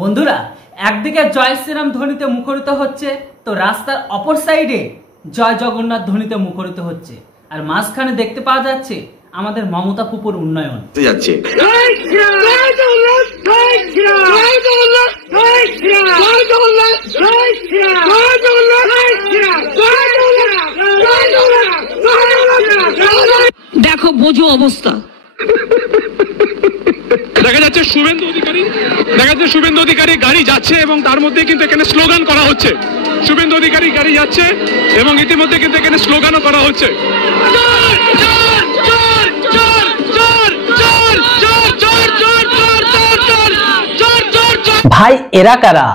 বন্ধুরা, একদিকে জয় শ্রীরাম ধ্বনিতে মুখরিত হচ্ছে, তো রাস্তার অপর সাইডে জয় জগন্নাথ ধ্বনিতে মুখরিত হচ্ছে, আর মাঝখানে দেখতে পাওয়া যাচ্ছে আমাদের মমতা ফুপুর উন্নয়ন যাচ্ছে। দেখো বোঝো অবস্থা। দেখা যাচ্ছে শুভেন্দু অধিকারী গাড়ি যাচ্ছে এবং তার মধ্যে কিন্তু এখানে স্লোগান করা হচ্ছে। শুভেন্দু অধিকারী গাড়ি যাচ্ছে এবং ইতিমধ্যে কিন্তু এখানে স্লোগানও করা হচ্ছে। ভাই, এরা কারা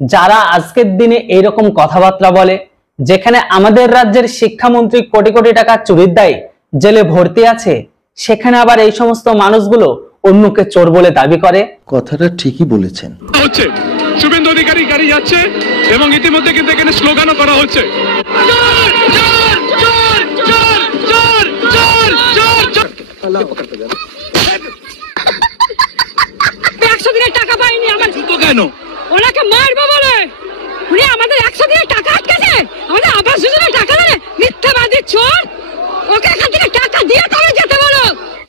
যারা আজকের দিনে এইরকম কথাবার্তা বলে, যেখানে আমাদের রাজ্যের শিক্ষামন্ত্রী কোটি কোটি টাকা চুরির দায়ে জেলে ভর্তি আছে, সেখানে আবার এই সমস্ত মানুষগুলো অন্যকে চোর বলে দাবি করে? কথাটা ঠিকই বলেছেন। শুভেন্দু অধিকারী গাড়ি যাচ্ছে এবং ইতিমধ্যে কিন্তু এখানে স্লোগানও করা হচ্ছে। 100 দিনের টাকা পাইনি, আমার কেন ওনাকে মারবো বলে উনি আমাদের 100 দিনের টাকা আটকেছে। আমাদের আবাস যোজনার টাকা দেবে, মিথ্যাবাদী চোর। ওকে এখান থেকে টাকা দিয়ে তবে যেতে বলো।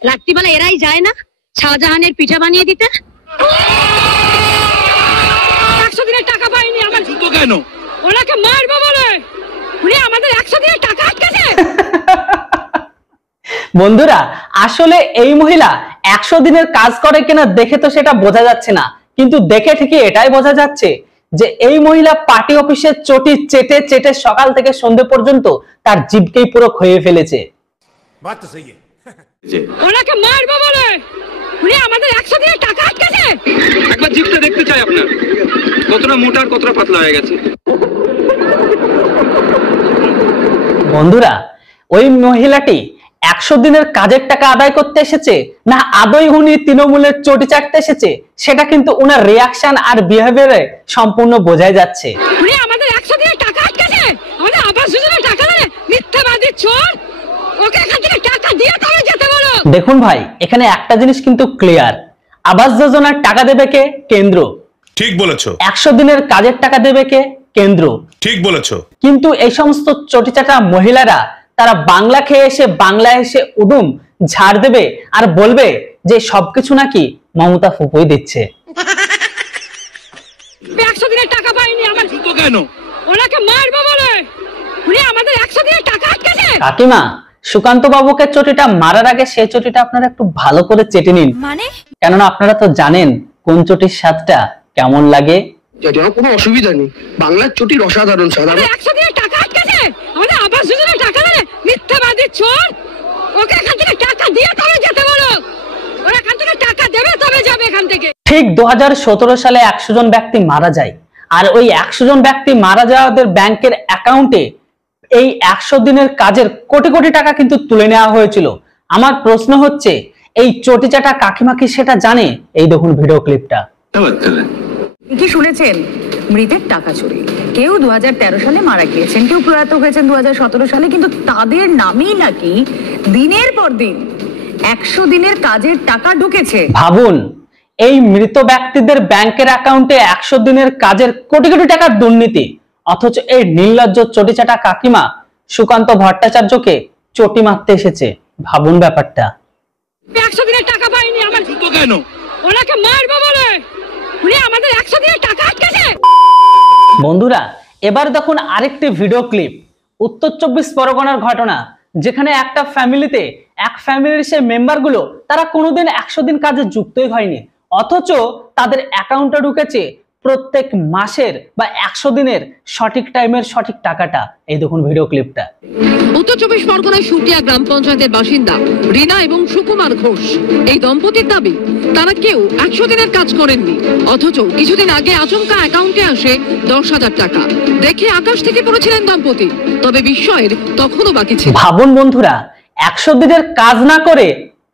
রাত্রিবেলা এরাই যায় না শাহজাহানের পিঠা বানিয়ে দিতে? 100 দিনের টাকা পাইনি, আমার কেন ওনাকে মারবো বলে উনি আমাদের 100 দিনের টাকা আটকেছে। বন্ধুরা, আসলে এই মহিলা 100 দিনের কাজ করে কিনা দেখে তো সেটা বোঝা যাচ্ছে না, কিন্তু দেখে ঠিকই এটাই বোঝা যাচ্ছে যে এই মহিলা পার্টি অফিসের চটি চেটে চেটে সকাল থেকে সন্ধ্যে পর্যন্ত তার জিভকেই পুরো খেয়ে ফেলেছে। ওনাকে মারবো বলে উনি আমাদের 100 দিনের টাকা আটকেছে। একবার জিভটা দেখতে চাই আপনার, কতটা মোটা আর কতটা পাতলা হয়ে গেছে। বন্ধুরা, ওই মহিলাটি 100 দিনের কাজের টাকা আদায় করতে এসেছে না আদৌ উনি তৃণমূলের চটি চাটতে এসেছে, সেটা কিন্তু ওনার রিয়াকশন আর বিহেভিয়ারে সম্পূর্ণ বোঝাই যাচ্ছে। উনি আমাদের 100 দিনের টাকা আটকেছে, আমাদের আবাস যোজনার টাকা দেবে, মিথ্যাবাদী চোর। ওকে এখান থেকে টাকা দিয়ে তবে যেতে বলো। দেখুন ভাই, এখানে একটা জিনিস কিন্তু ক্লিয়ার, আবাস যোজনার টাকা দেবে কে? কেন্দ্র। ঠিক বলেছো। 100 দিনের কাজের টাকা দেবে কে? কেন্দ্র। ঠিক বলেছো। কিন্তু এই সমস্ত চটিচাটা মহিলারা তারা বাংলা খেয়ে এসে বাংলায় এসে উদুম ঝাড় দেবে আর বলবে যে সবকিছু নাকি মমতা ফুপুই দিচ্ছে। 100 দিনের টাকা পাইনি, আমার কেন ওনাকে মারবো বলে উনি আমাদের 100 দিনের টাকা আটকেছে। কাকিমা, সুকান্ত বাবুকে চটিটা মারার আগে সেই চটিটা আপনারা একটু ভালো করে চেটে নিন, মানে কেননা আপনারা তো জানেন কোন চটির স্বাদটা কেমন লাগে। কোনো অসুবিধা নেই, বাংলার চটির অসাধারণ স্বাদ। 100 দিনের টাকা আটকেছে, আমাদের আবাস যোজনার টাকা দেবে, মিথ্যাবাদী চোর। ওকে এখান থেকে টাকা দিয়ে তবে যেতে বলো। ওরা এখান থেকে টাকা দেবে তবে যাবে এখান থেকে। ঠিক 2017 সালে 100 জন ব্যক্তি মারা যায়, আর ওই 100 জন ব্যক্তি মারা যাওয়াদের ব্যাংকের অ্যাকাউন্টে এই 100 দিনের কাজের কোটি কোটি টাকা কিন্তু তুলে নেওয়া হয়েছিল। আমার প্রশ্ন হচ্ছে, এই চটিচাটা কাকিমা কি সেটা জানে? এই দেখুন ভিডিও ক্লিপটা। কি শুনেছেন? মৃতের টাকা চুরি। কেউ 2013 সালে মারা গিয়েছেন, কেউ প্রয়াত হয়েছেন 2017 সালে, কিন্তু তাদের নামেই নাকি দিনের পর দিন 100 দিনের কাজের টাকা ঢুকেছে। ভাবুন, এই মৃত ব্যক্তিদের ব্যাংকের অ্যাকাউন্টে 100 দিনের কাজের কোটি কোটি টাকার দুর্নীতি, অথচ এই নির্লজ্জ চটিচাটা কাকিমা সুকান্ত ভট্টাচার্যকে চটি মারতে এসেছে। ভাবুন ব্যাপারটা। 100 দিনের টাকা পাইনি, আমার কেন ওনাকে মারবো বলে উনি আমাদের 100 দিনের টাকা আটকেছে। বন্ধুরা, এবার দেখুন আরেকটি ভিডিও ক্লিপ, উত্তর 24 পরগনার ঘটনা, যেখানে একটা ফ্যামিলিতে এক ফ্যামিলির সেই মেম্বারগুলো তারা কোনোদিন 100 দিন কাজে যুক্তই হয়নি, অথচ তাদের অ্যাকাউন্টে ঢুকেছে প্রত্যেক মাসের বা 100 দিনের সঠিক টাইমের সঠিক টাকাটা। এই দেখুন ভিডিও ক্লিপটা। উত্তর 24 পরগনার সুটিয়া গ্রাম পঞ্চায়েতের বাসিন্দা রিনা এবং সুকুমার ঘোষ, এই দম্পতির দাবি তারা কেউ 100 দিনের কাজ করেননি, অথচ কিছুদিন আগে আচমকা অ্যাকাউন্টে আসে 10,000 টাকা। দেখে আকাশ থেকে পড়েছিলেন দম্পতি, তবে বিস্ময়ের তখনও বাকি ছিল। ভাবুন বন্ধুরা, 100 দিনের কাজ না করে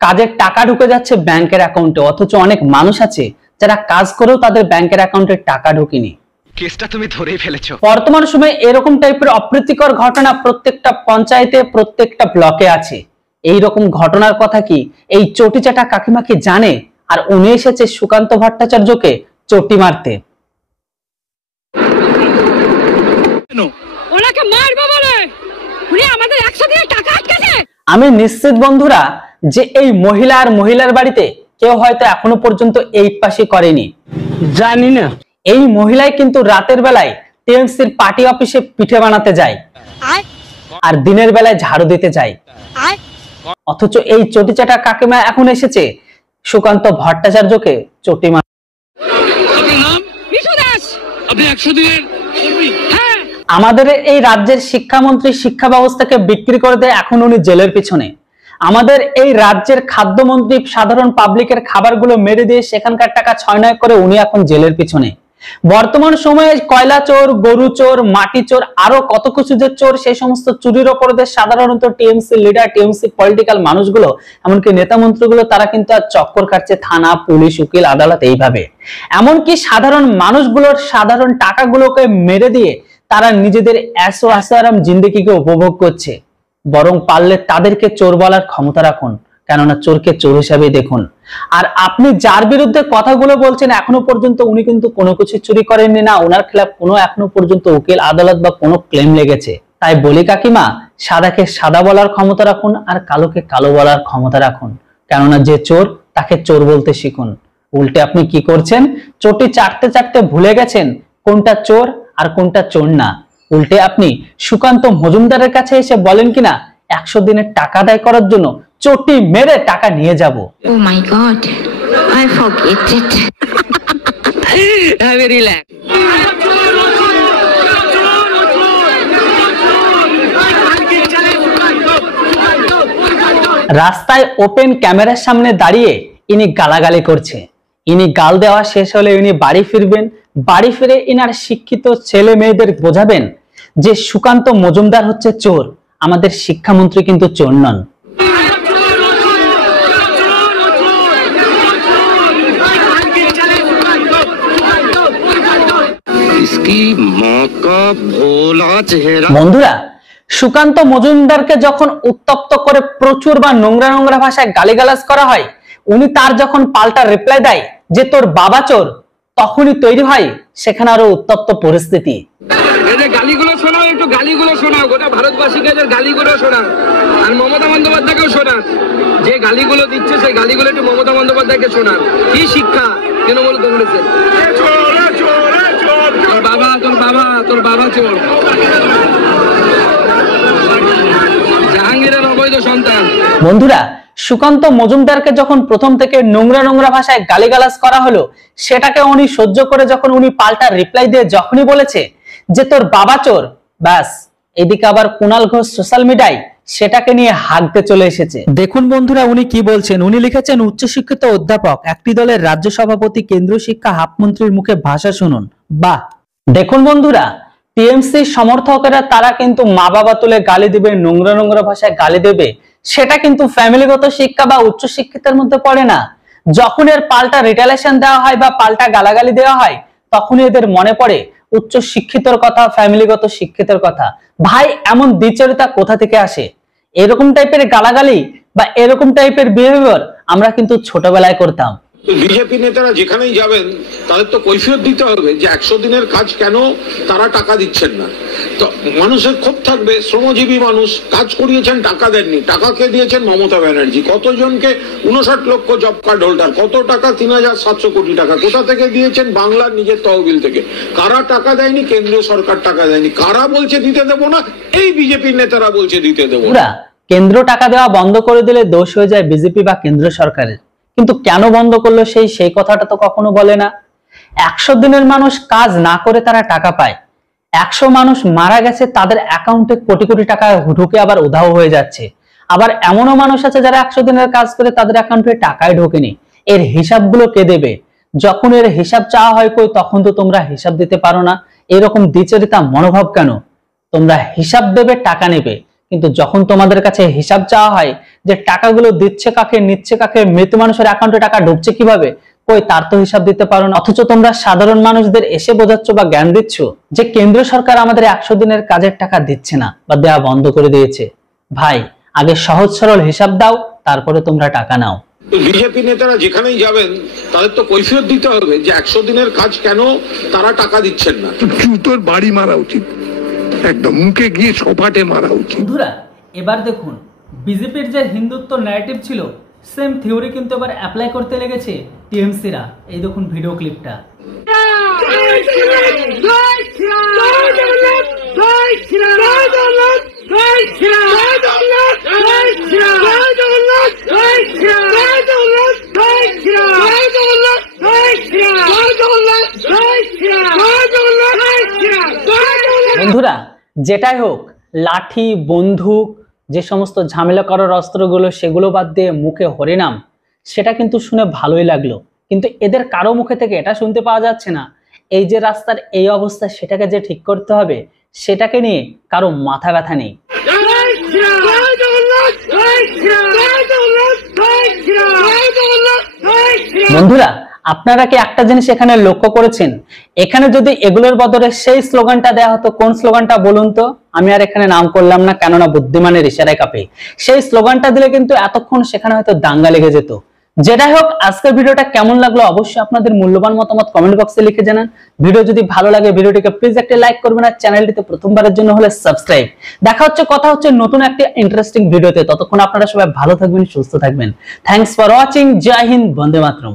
কাজের টাকা ঢুকে যাচ্ছে ব্যাংকের অ্যাকাউন্টে, অথচ অনেক মানুষ আছে যারা কাজ করেও তাদের ব্যাংকের অ্যাকাউন্টে টাকা ঢোকেনি। কেসটা তুমি ধরেই ফেলেছো। বর্তমান সময়ে এরকম টাইপের অপ্রীতিকর ঘটনা প্রত্যেকটা পঞ্চায়েতে প্রত্যেকটা ব্লকে আছে। এই রকম ঘটনার কথা কি এই চটিচাটা কাকিমা কি জানে? আর উনি এসেছে সুকান্ত ভট্টাচার্যকে চটি মারতে। ওনাকে মারবো বলে উনি আমাদের 100 দিনের টাকা আটকেছে। আমি নিশ্চিত বন্ধুরা যে এই মহিলা আর মহিলার বাড়িতে কেউ হয়তো এখনো পর্যন্ত 8 পাসই করেনি, জানি না। এই মহিলাই কিন্তু রাতের বেলায় টিএমসির পার্টি অফিসে পিঠে বানাতে যায় আর দিনের বেলায় ঝাড়ু দিতে যায়। অথচ এই চটিচাটা কাকিমা এখন এসেছে সুকান্ত ভট্টাচার্যকে চটি মার। আপনার নাম? বিশু দাস। আপনি 100 দিনের কর্মী? হ্যাঁ। আমাদের এই রাজ্যের শিক্ষামন্ত্রী শিক্ষা ব্যবস্থাকে বিক্রি করে দেয় এখন উনি জেলের পিছনে। আমাদের এই রাজ্যের খাদ্যমন্ত্রী সাধারণ পাবলিকের খাবারগুলো মেরে দিয়ে সেখানকার টাকা 6-9 করে উনি এখন জেলের পিছনে। বর্তমান সময়ে কয়লা চোর, গরু চোর, মাটি চোর, আরো কত কিছু যে চোর, সেই সমস্ত চুরির অপরাধে সাধারণত টিএমসি লিডার, টিএমসি পলিটিক্যাল মানুষগুলো, এমনকি নেতা মন্ত্রীগুলো তারা কিন্তু আর চক্কর কাটছে থানা, পুলিশ, উকিল, আদালত এইভাবে। এমনকি সাধারণ মানুষগুলোর সাধারণ টাকাগুলোকে মেরে দিয়ে তারা নিজেদের এসো আসারাম জিন্দেগিকে উপভোগ করছে। বরং পারলে তাদেরকে চোর বলার ক্ষমতা রাখুন, কেননা চোরকে চোর হিসাবে দেখুন। আর আপনি যার বিরুদ্ধে কথাগুলো বলছেন এখনো পর্যন্ত উনি কিন্তু কোনো কিছু চুরি করেননি, না ওনার খেলাফ কোনো এখনো পর্যন্ত উকিল, আদালত বা কোনো ক্লেম লেগেছে। তাই বলি কাকিমা, সাদাকে সাদা বলার ক্ষমতা রাখুন আর কালোকে কালো বলার ক্ষমতা রাখুন, কেননা যে চোর তাকে চোর বলতে শিখুন। উল্টে আপনি কি করছেন? চটি চাটতে চাটতে ভুলে গেছেন কোনটা চোর আর কোনটা চোর না। উল্টে আপনি সুকান্ত মজুমদারের কাছে এসে বলেন কিনা 100 দিনের টাকা আদায় করার জন্য চটি মেরে টাকা নিয়ে যাব। Oh my God, I forget it. Have a relax. রাস্তায় ওপেন ক্যামেরার সামনে দাঁড়িয়ে ইনি গালাগালি করছে। ইনি গাল দেওয়া শেষ হলে ইনি বাড়ি ফিরবেন। বাড়ি ফিরে ইনার শিক্ষিত ছেলে মেয়েদের বোঝাবেন যে সুকান্ত মজুমদার হচ্ছে চোর, আমাদের শিক্ষামন্ত্রী কিন্তু চোর নন। বন্ধুরা, সুকান্ত মজুমদারকে যখন উত্তপ্ত করে প্রচুর বা নোংরা নোংরা ভাষায় গালিগালাজ করা হয়, উনি তার যখন পাল্টা রিপ্লাই দেয় যে তোর বাবা চোর, তখনই তৈরি হয় সেখানে আরো উত্তপ্ত পরিস্থিতি। এদের গালিগুলো শোনাও, একটু গালিগুলো শোনাও, গোটা ভারতবাসীকে এদের গালিগুলো শোনাও, আর মমতা বন্দ্যোপাধ্যায়কেও শোনান। যে গালিগুলো দিচ্ছে সেই গালিগুলো একটু মমতা বন্দ্যোপাধ্যায়কে শোনান। কি শিক্ষা তৃণমূল কংগ্রেসের? তোর বাবা চোর, জাহাঙ্গীরের অবৈধ সন্তান। বন্ধুরা, সুকান্ত মজুমদারকে যখন প্রথম থেকে নোংরা নোংরা ভাষায় গালিগালাজ করা হলো, সেটাকে উনি সহ্য করে যখন উনি পাল্টা রিপ্লাই দিয়ে যখনই বলেছে যে তোর বাবা চোর, ব্যাস এদিকে আবার কুণাল ঘোষ সোশ্যাল মিডিয়ায় সেটাকে নিয়ে হাঁকতে চলে এসেছে। দেখুন বন্ধুরা উনি কি বলছেন। উনি লিখেছেন, উচ্চশিক্ষিত অধ্যাপক, একটি দলের রাজ্য সভাপতি, কেন্দ্রীয় শিক্ষা হাফমন্ত্রীর মুখে ভাষা শুনুন। বাহ! দেখুন বন্ধুরা, টিএমসি সমর্থকেরা তারা কিন্তু মা বাবা তুলে গালি দিবে, নোংরা নোংরা ভাষায় গালি দেবে, সেটা কিন্তু ফ্যামিলিগত শিক্ষা বা উচ্চ শিক্ষিতের মধ্যে পড়ে না। যখন এর পাল্টা রিটালিয়েশন দেওয়া হয় বা পাল্টা গালাগালি দেওয়া হয়, তখনই এদের মনে পড়ে উচ্চ শিক্ষিতর কথা, ফ্যামিলিগত শিক্ষিতের কথা। ভাই, এমন দ্বিচারিতা কোথা থেকে আসে? এরকম টাইপের গালাগালি বা এরকম টাইপের বিহেভিয়ার আমরা কিন্তু ছোটবেলায় করতাম। বিজেপি নেতারা যেখানেই যাবেন তাদের তো কৈফিয়ত দিতে হবে যে 100 দিনের কাজ কেন তারা টাকা দিচ্ছেন না। তো মানুষের ক্ষোভ থাকবে, শ্রমজীবী মানুষ কাজ করিয়েছেন, টাকা দেননি। টাকা কে দিয়েছেন? মমতা ব্যানার্জি। কতজনকে? 59 লক্ষ জব কার্ড হোল্ডার। কত টাকা? 3700 কোটি টাকা। কোথা থেকে দিয়েছেন? বাংলার নিজের তহবিল থেকে। কারা টাকা দেয়নি? কেন্দ্রীয় সরকার টাকা দেয়নি। কারা বলছে দিতে দেবো না? এই বিজেপির নেতারা বলছে দিতে দেবো না। কেন্দ্র টাকা দেওয়া বন্ধ করে দিলে দোষ হয়ে যায় বিজেপি বা কেন্দ্র সরকারের, কিন্তু কেন বন্ধ করলো সেই কথাটা তো কখনো বলে না। 100 দিনের মানুষ কাজ না করে তারা টাকা পায়। 100 মানুষ মারা গেছে, তাদের অ্যাকাউন্টে কোটি কোটি টাকা ঢুকে আবার উধাও হয়ে যাচ্ছে। আবার এমনও মানুষ আছে যারা 100 দিনের কাজ করে তাদের অ্যাকাউন্টে টাকাই ঢোকেনি। এর হিসাবগুলো কে দেবে? যখন এর হিসাব চাওয়া হয় কই, তখন তো তোমরা হিসাব দিতে পারো না। এরকম দ্বিচারিতা মনোভাব কেন? তোমরা হিসাব দেবে, টাকা নেবে, কিন্তু যখন তোমাদের কাছে হিসাব চাওয়া হয় যে টাকাগুলো দিচ্ছে কাকে, নিচ্ছে কাকে, মৃত মানুষের অ্যাকাউন্টে টাকা ঢুকছে কিভাবে, কই তার তো হিসাব দিতে পারো না, অথচ তোমরা সাধারণ মানুষদের এসে বোঝাচ্ছ বা জ্ঞান দিচ্ছ যে কেন্দ্র সরকার আমাদের 100 দিনের কাজের টাকা দিচ্ছে না বা দেওয়া বন্ধ করে দিয়েছে। ভাই, আগে সহজ সরল হিসাব দাও, তারপরে তোমরা টাকা নাও। বিজেপি নেতারা যেখানেই যাবেন তাদের তো কৈফিয়ত দিতে হবে যে 100 দিনের কাজ কেন তারা টাকা দিচ্ছেন না। জুতোর বাড়ি মারা উচিত, একদম মুখে গিয়ে সপাটে মারা উচিত। বন্ধুরা, এবার দেখুন বিজেপির যে হিন্দুত্ব ন্যারেটিভ ছিল সেম থিওরি কিন্তু এবার অ্যাপ্লাই করতে লেগেছে টিএমসিরা। এই দেখুন ভিডিও ক্লিপটা। বন্ধুরা, যেটাই হোক, লাঠি বন্দুক যে সমস্ত ঝামেলা করার অস্ত্রগুলো সেগুলো বাদ দিয়ে মুখে হরিনাম, সেটা কিন্তু শুনে ভালোই লাগলো। কিন্তু এদের কারো মুখে থেকে এটা শুনতে পাওয়া যাচ্ছে না এই যে রাস্তার এই অবস্থা সেটাকে যে ঠিক করতে হবে সেটাকে নিয়ে কারো মাথা ব্যথা নেই। বন্ধুরা, আপনারা কি একটা জিনিস এখানে লক্ষ্য করেছেন? এখানে যদি এগুলোর বদলে সেই স্লোগানটা দেওয়া হতো, কোন স্লোগানটা বলুন তো? আমি আর এখানে নাম করলাম না, কেননা বুদ্ধিমানের ইশারায় কাঁপে। সেই স্লোগানটা দিলে কিন্তু এতক্ষণ সেখানে হয়তো দাঙ্গা লেগে যেত। যেটাই হোক, আজকের ভিডিওটা কেমন লাগলো অবশ্যই আপনাদের মূল্যবান মতামত কমেন্ট বক্সে লিখে জানান। ভিডিও যদি ভালো লাগে ভিডিওটিকে প্লিজ একটা লাইক করবেন, আর চ্যানেলটিতে প্রথমবারের জন্য হলে সাবস্ক্রাইব। দেখা হচ্ছে, কথা হচ্ছে নতুন একটা ইন্টারেস্টিং ভিডিওতে। ততক্ষণ আপনারা সবাই ভালো থাকবেন, সুস্থ থাকবেন। Thanks for watching. Jai Hind, Vande Mataram.